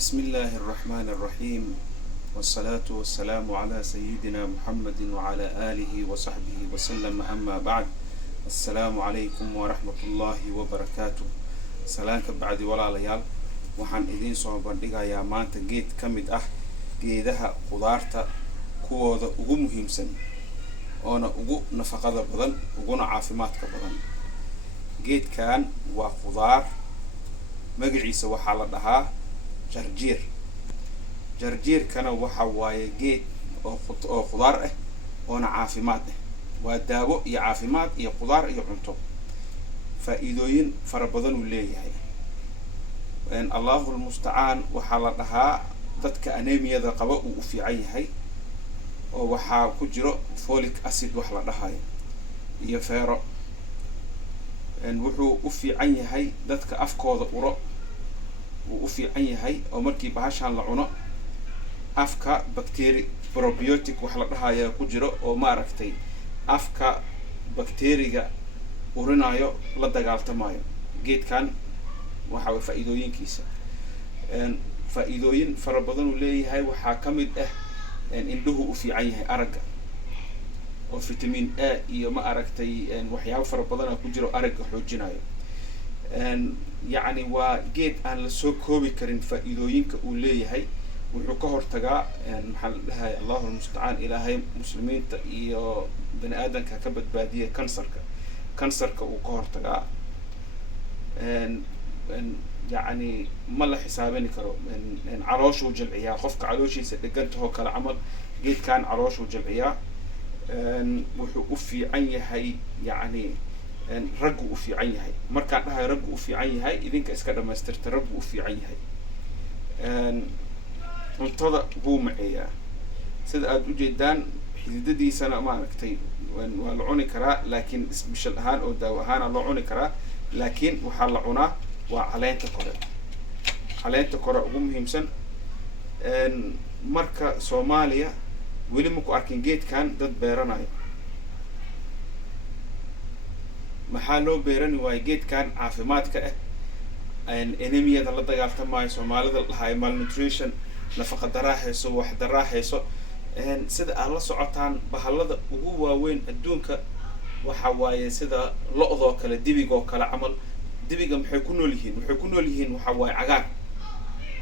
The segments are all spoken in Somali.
بسم الله الرحمن الرحيم والصلاة والسلام على سيدنا محمد وعلى آله وصحبه وسلم أما بعد. السلام عليكم ورحمة الله وبركاته. سلامك بعد ولا ليال waxaan idin soo bandhigayaa maanta geed ka mid ah geedaha qudaarta kuwooda ugu muhiimsan oona ugu nafaqada badan uguna caafimaadka badan. geedkan waa qudaar magaciisa waxaa la dhahaa jarjiir. jarjiirkana waxa waaye geed oo qudaar ah oona caafimaad ah. waa daawo iyo caafimaad iyo qudaar iyo cunto. faa'iidooyin fara badan uu leeyahay. Allahu musta'aan waxaa la dhahaa dadka anemiyada qaba uu u fiican yahay oo waxaa ku jiro folic acid wax la dhahayo iyo feero. wuxuu u fiican yahay dadka afkooda uro uu u fiican yahay oo markii bahashan la cuno afka bacteria probiotic wax la dhahayo ku jiro oo maaragtay afka bacteriga urinayo la dagaaltamayo. geedkan waxa uu faa'iidooyinkiisa faa'iidooyin fara badan uu leeyahay. waxaa ka mid ah indhuhu u fiican yahay aragga oo vitamin A iyo ma aragtay waxyaabo fara badan ku jiro aragga xoojinayo. yacni waa geed aan la soo koobi karin faa'iidooyinka uu leeyahay. wuxuu ka hortagaa maxaa la dhahay Allahu musta'aan ilaahay muslimiinta iyo bani aadamka ka badbaadiya kansarka uu ka hortagaa. يعني ما لا حسابني كرو عروش وجمعية خفك عروشي دقنته كلا عمل جيت كان عروش وجمعية وفي عيني هاي يعني رجو في عيني هاي مركع لها رجو في عيني هاي إذا كأسكر ما استرت رجو في عيني هاي منتظر بو معي سيد أدو جدان حديدي سنة ما نكتين والعوني كرا لكن مش الهان أو داوهان الله عوني كرا لكن وحال عنا وعلينت كرة علينت كرة ugu muhiimsan marka Soomaaliya weli ma ku arkin geedkan dad beeranayo. maxaa loo beerani waay geedkan caafimaadka ah anemiyada la dagaaltamayo Soomaalida lahaay malnutrition nafaqa daraaxayso wax daraaxayso sida aan la socotaan bahalada ugu waaweyn adduunka waxa waaye sida lo'doo kale dibigoo kale camal. dibiga maxay ku nool yihiin waxa waaye cagaar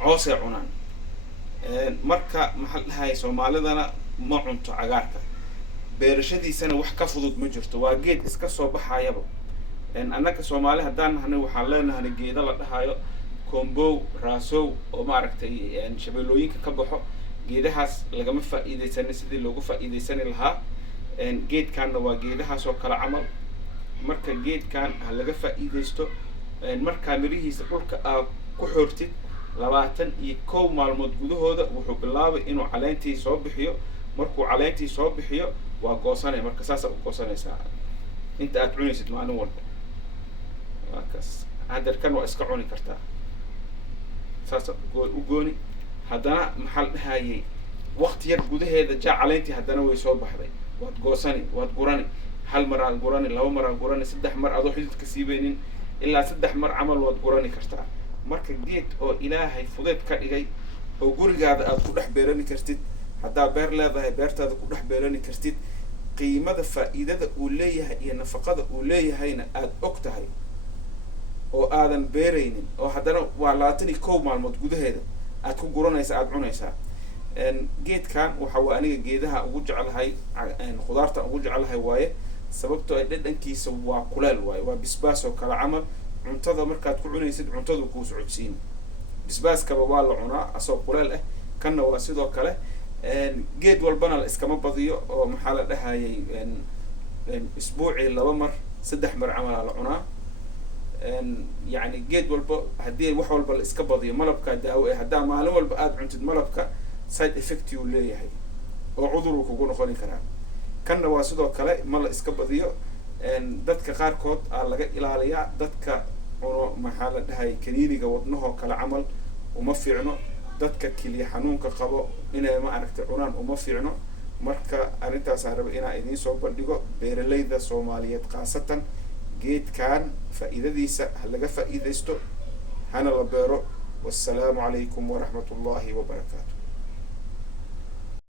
coos ay cunaan. marka maxaa dhahay Soomaalidana ma cunto cagaarka beerashadiisana wax ka fudud ma jirto. waa geed iska soo baxayaba. annaka Soomaali haddaan nahay waxaan leenahay geeda la dhahayo kombow raasow oo maaragtay shabeelooyinka ka baxo. geedahaas lagama faa'iideysan sidii loogu faa'iideysan lahaa. geedkanna waa geedahaas oo kala camal. marka geedkan ha laga faa'iideysto. marka mirihiisa dhulka aad ku xortid 21 maalmood gudahooda wuxuu bilaabay inuu caleentii soo bixiyo. markuu caleentii soo bixiyo waa goosanay. marka saas aad goosanaysaa inta aad cunaysid maalin walba. waakaas hadarkan waa iska cuni kartaa saas u gooni. haddana maxaa la dhahayay waqti yar gudaheeda jaa caleentii haddana way soo baxday. waad goosani waad gurani hal mar aad gurani laba mar aad gurani saddex mar adoo xididka siibeynin ilaa saddex mar camal waad gurani kartaa. marka geed oo ilaahay fudeed ka dhigay oo gurigaada aad ku dhex beerani kartid. haddaa beer leedahay beertaada ku dhex beerani kartid. qiimada faa'iidada uu leeyahay iyo nafaqada uu leeyahayna aad og tahay oo aadan beeraynin oo haddana waa 21 maalmood gudaheeda aad ku guranaysa aad cunaysaa. geedkan waxa waa aniga geedaha ugu jecelahay qudaarta ugu jecelahay waaye sababtoo ay dhadhankiisa waa kuleel waaye. waa bisbaas oo kala camal. cuntada markaad ku cunaysid cuntadu ku socodsiin. bisbaaskaba waa la cunaa asoo kuleel ah. kanna waa sidoo kale. geed walbana la iskama badiyo oo maxaa la dhahayay isbuucii 2 mar 3 mar camal la cunaa. يعني geed walba hadii wax walba la iska badiyo malabka daawo ah. hadaa maalin walba aad cuntid malabka side effect uu leeyahay oo cudur uu kugu noqon karaa. kanna waa sidoo kale ma la iska badiyo. dadka qaarkood laga ilaaliyaa dadka cuno maxaa la dhahay kaniiniga wadnaho kala camal uma fiicno. dadka kaliya xanuunka qabo inay ma aragtay cunaan uma fiicno. marka arintaas aan rabo inaan idin soo bandhigo beeralayda Soomaaliyeed qaasatan geedkan faa'iidadiisa ha laga faa'iideysto hana la beero والسلام عليكم ورحمة الله وبركاته.